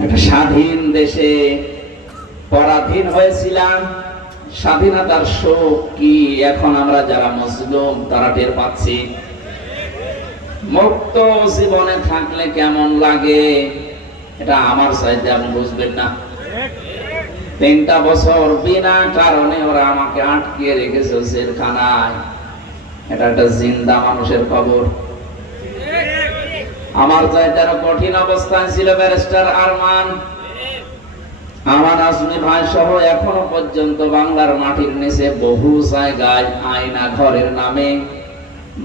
একটা স্বাধীন দেশে পরাধীন হয়েছিলাম, স্বাধীনতার শোক কি এখন আমরা যারা মুসলিম তারা টের পাচ্ছি। মুক্ত জীবনে থাকলে কেমন লাগে এটা আমার চাইতে আপনি বুঝবেন না। 3টা বছর বিনা কারণে ওরা আমাকে আটকিয়ে রেখেছে জেলখানায়। এটা একটা জিন্দা মানুষের খবর। আমার চাইতে আরো কঠিন অবস্থায় ছিল ব্যারিস্টার আরমান আজমি ভাই সহ এখনো পর্যন্ত বাংলার মাটির নিচে বহু জায়গায় আয়না ঘরের নামে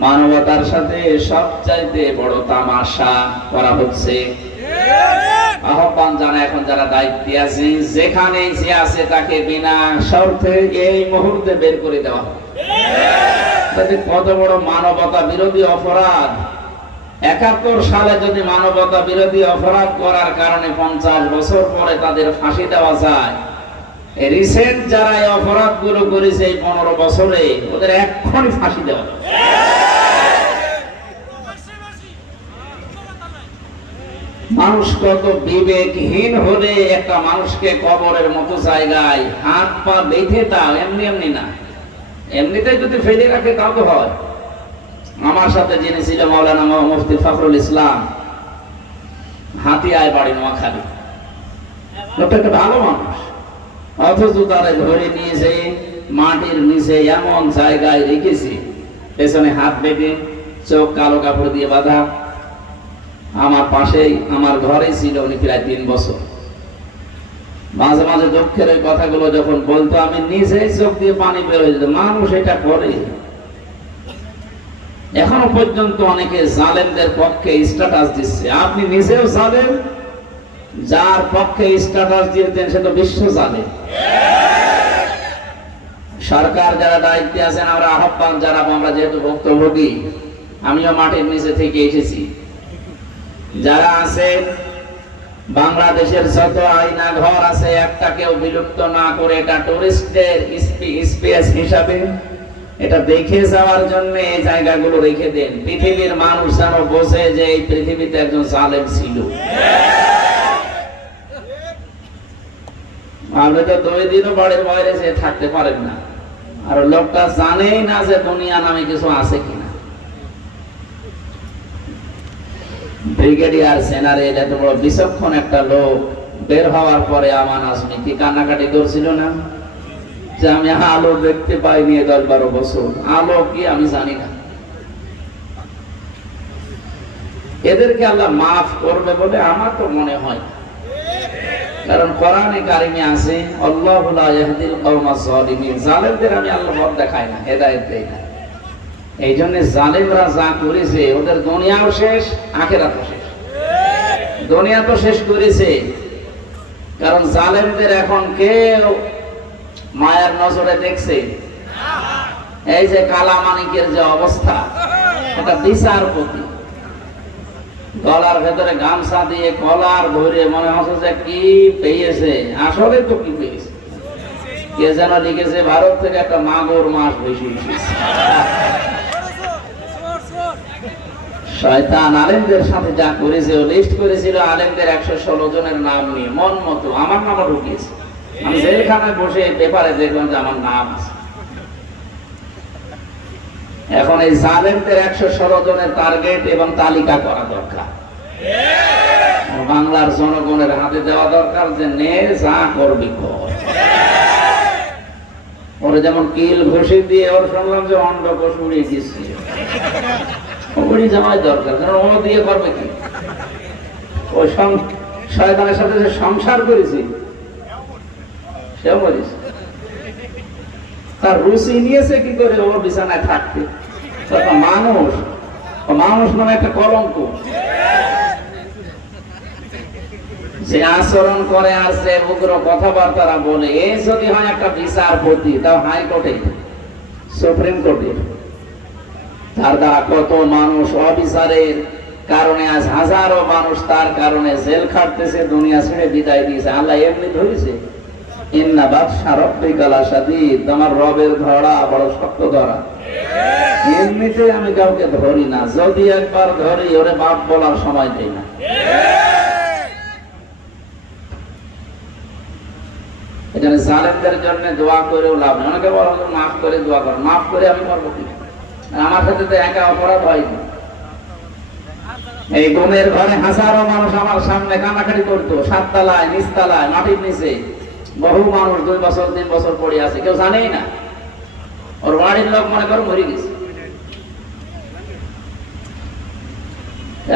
মানবতার সাথে সবচাইতে বড় তামাশা করা হচ্ছে। আহ্বান জানা এখন যারা দায়িত্বে আছে, যেখানে যে আছে তাকে বিনা শর্তে এই মুহূর্তে বের করে দেওয়া হবে। কত বড় মানবতা বিরোধী অপরাধ! 71 সালে যদি মানবতা বিরোধী অপরাধ করার কারণে 50 বছর পরে তাদের ফাঁসি দেওয়া যায়, রিসেন্ট যারা এই অপরাধ গুলো করেছে এই 15 বছরে ওদের এক্ষুনি ফাঁসি দেওয়া যায়। মানুষ কত বিবেকহীন হলে একটা মানুষকে কবরের মতো জায়গায় হাত পা বেঁধে দাও, এমনি এমনি না, এমনিতেই যদি ফেলে রাখে তাও তো হয়। আমার সাথে যিনি ছিল মাওলানা মুফতি ফখরুল ইসলাম, হাতিয়ায় বাড়ি নোয়াখালী, লোকটা একটা ভালো মানুষ, অথচ তারা ধরে নিয়েছে মাটির নিচে এমন জায়গায় রেখেছে, পেছনে হাত বেঁধে, চোখ কালো কাপড় দিয়ে বাঁধা। আমার পাশেই আমার ঘরে ছিল উনি প্রায় 3 বছর। মাঝে মাঝে দুঃখের ওই কথাগুলো যখন বলতো আমি নিজেই চোখ দিয়ে পানি বের হয়ে যেত। মানুষ এটা করে। এখনো পর্যন্ত অনেকে জালেমদের পক্ষে স্ট্যাটাস দিচ্ছে। আপনি নিজেও জালেম, যার পক্ষে স্ট্যাটাস দিয়েছেন সে তো বিশ্ব জালেম। সরকার যারা দায়িত্বে আছেন, আমরা আহ্বান জানাবো, আমরা যেহেতু ভুক্তভোগী, আমিও মাটির নিচে থেকে এসেছি, যারা আছেন বাংলাদেশের যত আয়না ঘর আছে একটাকেও বিলুপ্ত না করে এটা টুরিস্টদের স্পেস হিসাবে এটা দেখে যাওয়ার জন্য এই জায়গাগুলো রেখে দেন। পৃথিবীর মানুষ যেন বোঝে যে এই পৃথিবীতে একজন জালেম ছিল। আপনি তো 2 দিনও বাড়ির বাইরে যে থাকতে পারেন না, আর লোকটা জানেই না যে দুনিয়া নামে কিছু আছে কিনা। ব্রিগেডিয়ার জেনারেল এত বড় বিচক্ষণ একটা লোক বের হওয়ার পরে আমান আজমি কি কান্নাকাটি করছিল না যে আমি আলো দেখতে পাইনি 10-12 বছর। আলো কি আমি জানি না। এদেরকে আল্লাহ মাফ করবে বলে আমার তো মনে হয়, কারণ কোরআনে কারিমে আছে আল্লাহু লা ইয়াহদিল কওমাজ জালিমিন, জালেমদের আমি আল্লাহ পথ দেখাই না, হেদায়েত দেই না। এই জন্য জালেমরা যা করেছে ওদের দুনিয়াও শেষ, আখিরাতও শেষ। দুনিয়া তো শেষ করেছে, কারণ জালেমদের এখন কেউ মায়ার নজরে দেখছে। এই যে কালামানিকের যে অবস্থা, এটা বিচারপতি গলার ভেতরে গামছা দিয়ে কলার ভরে মনে হচ্ছে যে কি পেয়েছে, আসলে তো কি পেয়েছে। কে যেন লিখেছে ভারত থেকে একটা মাগুর মাছ বেশি এসেছে। শয়তান আলেমদের সাথে যা করেছে, ও লিস্ট করেছিল আলেমদের 116 জনের নাম নিয়ে, মন মতো আমার নামও ঢুকিয়েছে। আমি জেলখানায় বসে পেপারে দেখলাম যে আমার নাম আছে। এখন এই জালেমদের 116 জনের টার্গেট এবং তালিকা করা দরকার, বাংলার জনগণের হাতে দেওয়া দরকার যে নে যা করবি কর। ওরা যেমন কিল ঘষে দিয়ে ওর শুনলাম যে অন্ডকোষ উড়িয়ে দিচ্ছে, উড়িয়ে যাওয়াই দরকার, কারণ ও দিয়ে করবে কি? ওই শয়তানের সাথে যে সংসার করেছি সেও মরিস, তার রুচি নিয়েছে কি করে ও বিছানায় থাকতে। মানুষ মানুষ মানে একটা কলঙ্ক, যে আচরণ করে আর যে উগ্র কথাবার্তা বলে, এই যদি হয় একটা বিচারপতি, তাও হাইকোর্টে, সুপ্রিম কোর্টে, তার দ্বারা কত মানুষ অবিচারের কারণে আজ হাজারো মানুষ তার কারণে জেল খাটতেছে, দুনিয়া ছেড়ে বিদায় দিয়েছে। আল্লাহ এমনি ধরেছে, ইন্না বাতশা রাব্বিকা লাশাদীদ, তোমার রবের ধরা বড় শক্ত ধরা। এমনিতে আমি কাউকে ধরি না, যদি একবার ধরি ওরে বাপ বলার সময় দেই না। এখানে জালেমদের জন্য দোয়া করেও লাভ নেই। অনেকে বলো মাফ করে দোয়া করো, মাফ করে আমি করবো কি? আমার সাথে তো একা অপরাধ হয়নি। এই ঘুমের ঘরে হাজারো মানুষ আমার সামনে কান্নাকাটি করতো, 7 তলায়, নিচতলায়, মাটির নিচে বহু মানুষ 2 বছর 3 বছর পড়ে আছে, কেউ জানেই না। ওর বাড়ির লোক মনে করো মরে গেছে।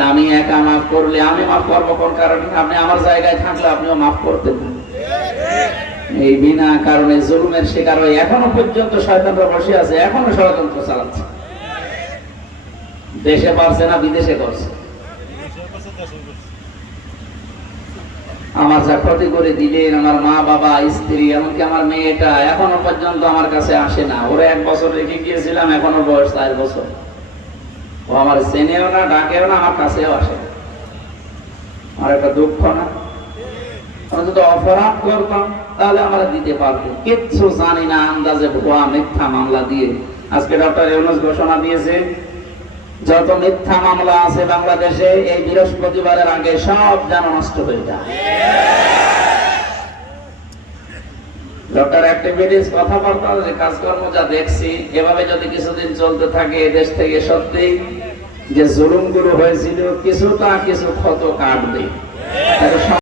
আমি একা মাফ করলে আমি মাফ করবো কোন কারণে? আপনি আমার জায়গায় থাকলে আপনিও মাফ করতেন না। এই বিনা কারণে জুলুমের শিকার হয়ে এখনো পর্যন্ত শয়তানরা বসে আছে, এখনো ষড়যন্ত্র চালাচ্ছে। দেশে পারছে না, বিদেশে করছে। আমার যা ক্ষতি করে দিলেন, আমার মা বাবা, স্ত্রী, এমনকি আমার মেয়েটা এখনো পর্যন্ত আমার কাছে আসে না। ওরা 1 বছর রেখে গিয়েছিলাম, এখনো বয়স 4 বছর। ও আমার চেনেও না, ডাকেও না, আমার কাছেও আসে না। আমার একটা দুঃখ না? আমি যদি অপরাধ করতাম তাহলে আমরা দিতে পারবো। কিচ্ছু জানি না, আন্দাজে ভুয়া মিথ্যা মামলা দিয়ে। আজকে ডক্টর ইউনূস ঘোষণা দিয়েছে যত মিথ্যা মামলা আছে বাংলাদেশে এই বৃহস্পতিবারের আগে সব যেন নষ্ট হয়ে যায়। ডক্টর অ্যাক্টিভিটিস, কথাবার্তা, যে কাজকর্ম যা দেখছি, এভাবে যদি কিছুদিন চলতে থাকে দেশ থেকে সত্যি যে জুলুমগুলো হয়েছিল কিছুটা কিছু ক্ষত কাটবে।